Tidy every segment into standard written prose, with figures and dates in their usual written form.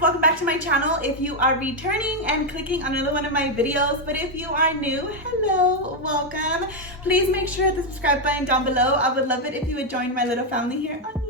welcome back to my channel. If you are returning and clicking on another one of my videos, but if you are new, hello, welcome. Please make sure to hit the subscribe button down below. I would love it if you would join my little family here on YouTube.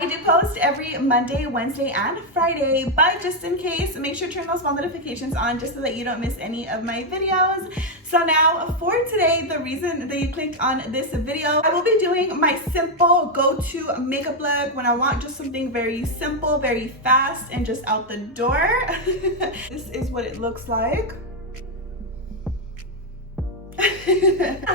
I do post every Monday, Wednesday, and Friday, but just in case, make sure to turn those small notifications on just so that you don't miss any of my videos. So now for today, the reason that you clicked on this video, I will be doing my simple go-to makeup look when I want just something very simple, very fast, and just out the door. This is what it looks like.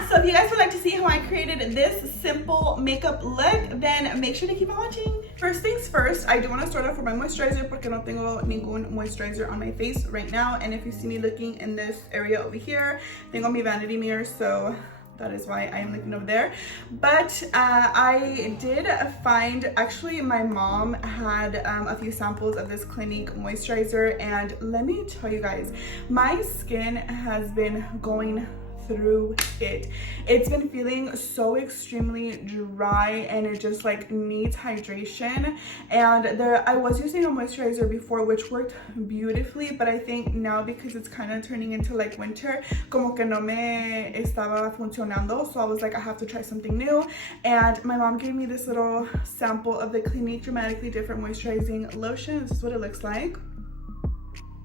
So if you guys would like to see how I created this simple makeup look, then make sure to keep on watching. First things first, I do want to start off with my moisturizer porque no tengo ningún moisturizer on my face right now. And if you see me looking in this area over here, tengo mi vanity mirror, so that is why I am looking over there. But I did find, actually my mom had a few samples of this Clinique moisturizer, and let me tell you guys, my skin has been going through it. It's been feeling so extremely dry and it just like needs hydration. And I was using a moisturizer before which worked beautifully, but I think now because it's kind of turning into like winter, como que no me estaba funcionando, so I was like, I have to try something new. And my mom gave me this little sample of the Clinique Dramatically Different Moisturizing Lotion. This is what it looks like.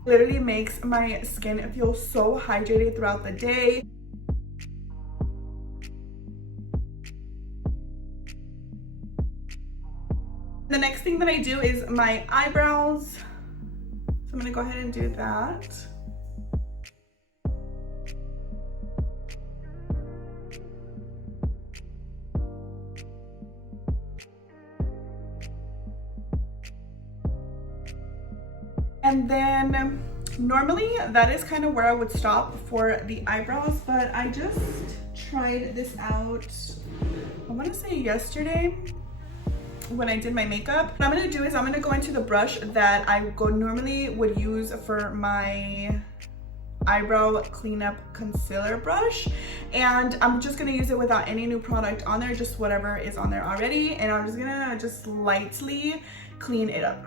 Literally makes my skin feel so hydrated throughout the day. The next thing that I do is my eyebrows. So I'm gonna go ahead and do that. And then normally that is kind of where I would stop for the eyebrows, but I just tried this out, I want to say yesterday, when I did my makeup. What I'm gonna do is I'm gonna go into the brush that I normally would use for my eyebrow cleanup concealer brush, and I'm just gonna use it without any new product on there, just whatever is on there already, and I'm just gonna lightly clean it up.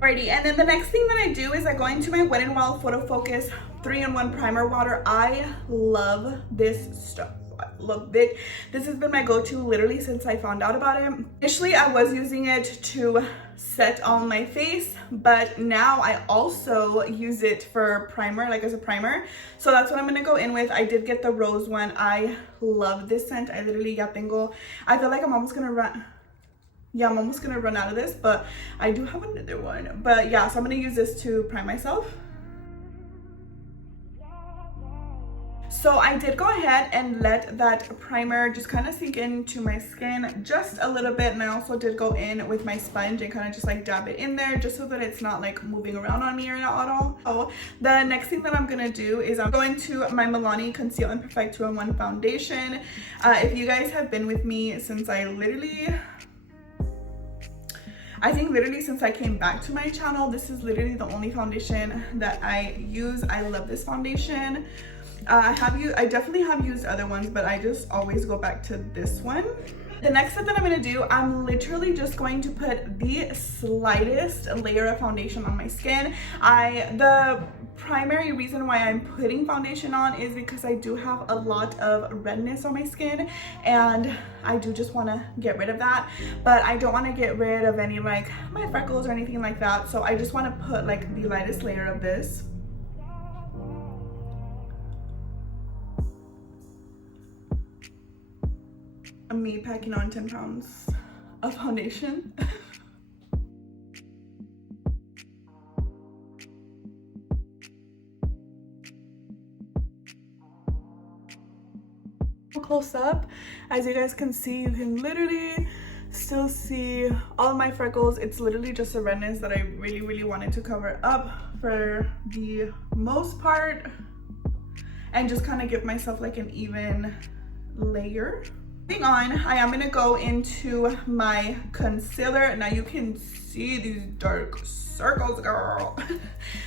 Alrighty, and then the next thing that I do is I go into my Wet n Wild Photo Focus 3-in-1 primer water. I love this stuff. I love it. This has been my go-to literally since I found out about it. Initially, I was using it to set on my face, but now I also use it for primer, like as a primer. So that's what I'm gonna go in with. I did get the rose one. I love this scent. I literally ya tengo, I feel like I'm almost gonna run. Yeah, I'm almost gonna run out of this, but I do have another one. But yeah, so I'm gonna use this to prime myself. So I did go ahead and let that primer just kind of sink into my skin just a little bit, and I also did go in with my sponge and kind of just like dab it in there just so that it's not like moving around on me or not at all. So the next thing that I'm gonna do is I'm going to my Milani Conceal and Perfect 2-in-1 foundation. If you guys have been with me since I think literally since I came back to my channel, this is literally the only foundation that I use. I love this foundation. I definitely have used other ones, but I just always go back to this one. The next step that I'm gonna do, I'm literally just going to put the slightest layer of foundation on my skin. The primary reason why I'm putting foundation on is because I do have a lot of redness on my skin, and I do just want to get rid of that, but I don't want to get rid of any like my freckles or anything like that. So I just want to put like the lightest layer of this. Me packing on 10 pounds of foundation. Close up, as you guys can see, you can literally still see all of my freckles. It's literally just a redness that I really wanted to cover up for the most part and just kind of give myself like an even layer. Moving on, I am gonna go into my concealer. Now you can see these dark circles, girl.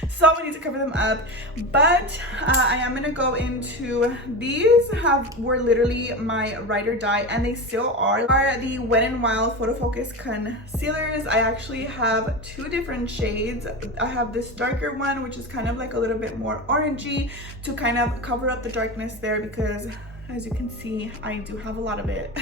So we need to cover them up. But I am gonna go into these. Were literally my ride or die, and they still are the Wet n Wild Photo Focus concealers. I actually have two different shades. I have this darker one, which is kind of like a little bit more orangey to kind of cover up the darkness there, because as you can see, I do have a lot of it.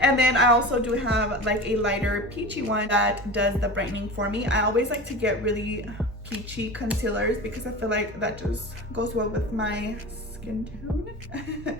And then I also do have like a lighter peachy one that does the brightening for me. I always like to get really peachy concealers because I feel like that just goes well with my skin tone.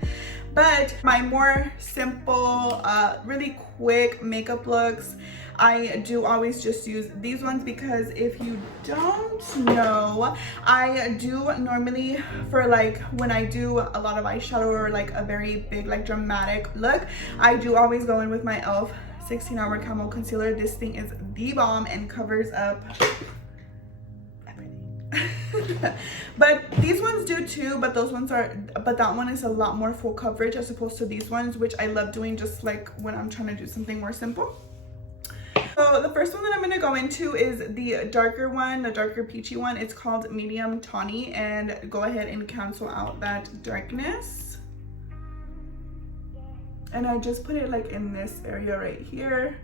But my more simple, really quick makeup looks, I do always just use these ones, because if you don't know, I do normally, for like when I do a lot of eyeshadow or like a very big like dramatic look, I do always go in with my e.l.f. 16-hour camo concealer. This thing is the bomb and covers up everything. But these ones do too, but that one is a lot more full coverage as opposed to these ones, which I love doing just like when I'm trying to do something more simple. So the first one that I'm going to go into is the darker one, the darker peachy one. It's called Medium Tawny, and go ahead and cancel out that darkness. And I just put it like in this area right here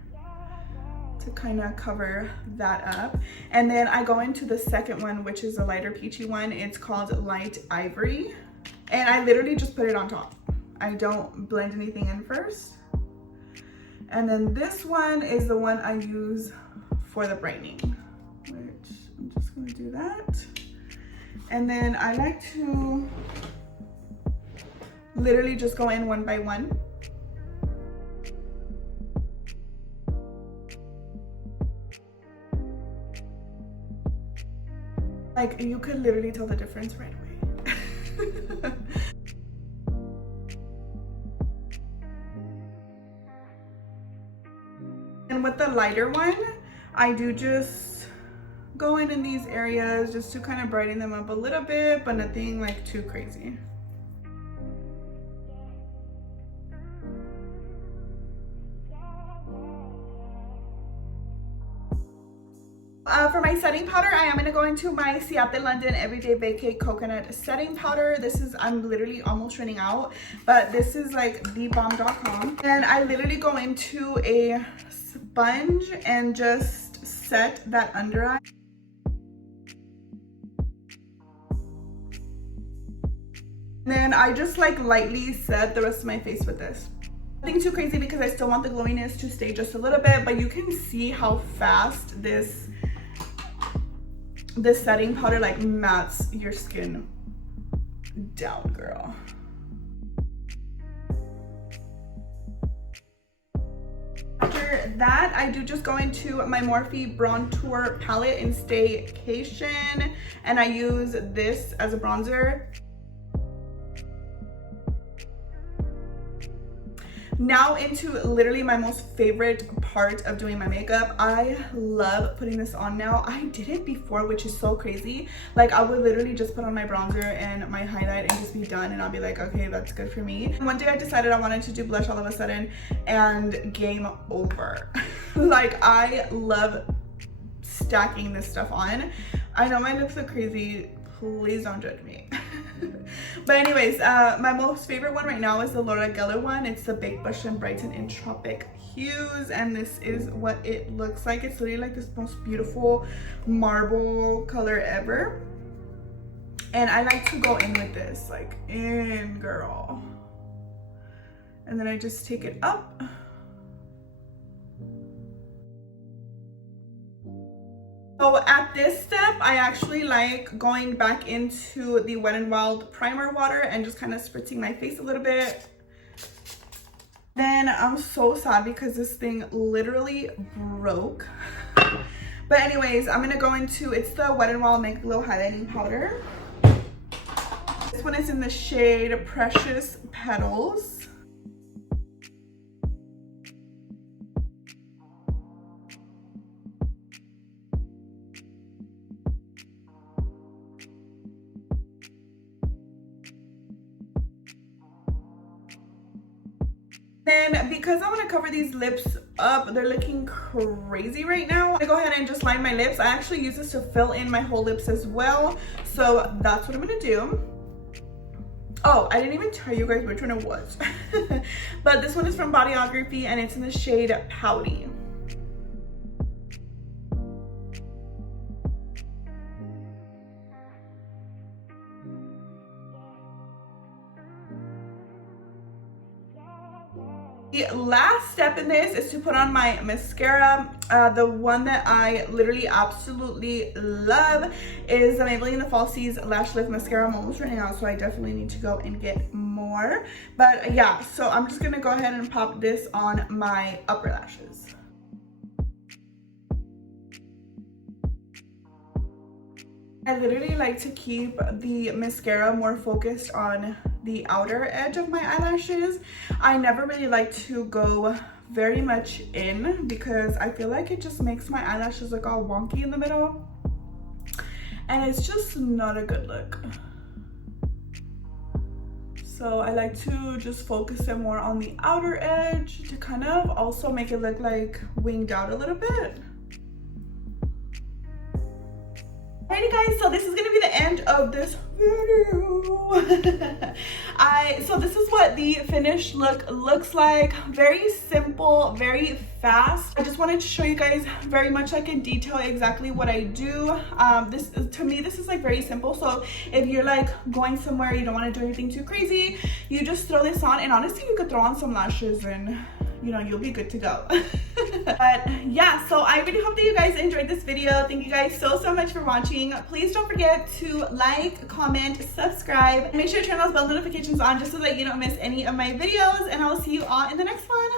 to kind of cover that up. And then I go into the second one, which is a lighter peachy one. It's called Light Ivory, and I literally just put it on top. I don't blend anything in first. And then this one is the one I use for the brightening, which I'm just gonna do that. And then I like to literally just go in one by one. Like, you could literally tell the difference right away. And with the lighter one, I do just go in these areas just to kind of brighten them up a little bit, but nothing like too crazy. For my setting powder, I am going to go into my Ciate London Everyday Vacay Coconut Setting Powder. I'm literally almost running out, but this is like thebomb.com. And I literally go into a sponge and just set that under eye. And then I just like lightly set the rest of my face with this. Nothing too crazy because I still want the glowiness to stay just a little bit, but you can see how fast this setting powder like mats your skin down, girl. After that, I do just go into my Morphe Bronzer palette in Staycation, and I use this as a bronzer. Now into literally my most favorite part of doing my makeup. I love putting this on now. I did it before, which is so crazy. Like, I would literally just put on my bronzer and my highlight and just be done, and I'll be like, okay, that's good for me. One day I decided I wanted to do blush all of a sudden, and game over. Like, I love stacking this stuff on. I know my lips look crazy. Please don't judge me. But anyways, my most favorite one right now is the Laura Geller one. It's the Baked Bush and Brighten in Tropic Hues, and this is what it looks like. It's literally like this most beautiful marble color ever. And I like to go in with this, like, in, girl. And then I just take it up. So at this step, I actually like going back into the Wet n Wild primer water and just kind of spritzing my face a little bit. Then I'm so sad because this thing literally broke. But anyways, I'm gonna go into, it's the Wet n Wild Make Glow Highlighting Powder. This one is in the shade Precious Petals. Then because I want to cover these lips up, they're looking crazy right now, I'm gonna go ahead and just line my lips. I actually use this to fill in my whole lips as well, so that's what I'm gonna do. Oh, I didn't even tell you guys which one it was. But this one is from Bodyography and it's in the shade Pouty. The last step in this is to put on my mascara. The one that I literally absolutely love is the Maybelline The Falsies Lash Lift Mascara. I'm almost running out, so I definitely need to go and get more. But yeah, so I'm just gonna go ahead and pop this on my upper lashes. I literally like to keep the mascara more focused on the outer edge of my eyelashes. I never really like to go very much in because I feel like it just makes my eyelashes look all wonky in the middle. And it's just not a good look. So I like to just focus it more on the outer edge to kind of also make it look like winged out a little bit. Alrighty guys, so this is gonna be the end of this video. So this is what the finished look looks like. Very simple, very fast. I just wanted to show you guys very much like in detail exactly what I do. This to me, this is like very simple. So if you're like going somewhere, you don't want to do anything too crazy, you just throw this on, and honestly you could throw on some lashes and you know, you'll be good to go. But yeah, so I really hope that you guys enjoyed this video. Thank you guys so much for watching. Please don't forget to like, comment, subscribe, and make sure to turn those bell notifications on just so that you don't miss any of my videos, and I will see you all in the next one.